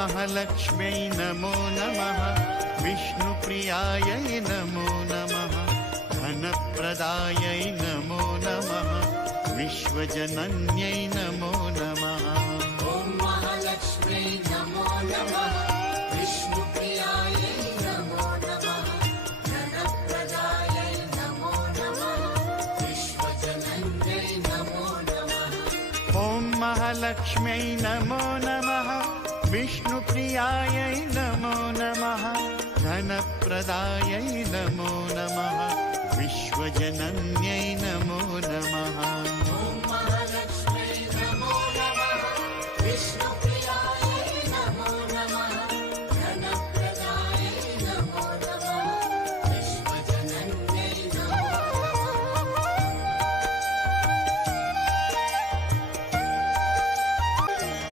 महालक्ष्म्यै नमो नमः। विष्णुप्रियायै नमो नमः। धनप्रदायै नमो नमः। विश्वजनन्यै नमो नमः। ॐ महालक्ष्म्यै नमो नमः। विष्णुप्रियायै नमो नमः। धनप्रदायै नमो नमः। विश्वजनन्यै नमो नमः। ॐ महालक्ष्म्यै नमो नमः। विष्णुप्रियायै नमो नमः धनप्रदायै नमो नमः विश्वजनन्यै नमो नमः ॐ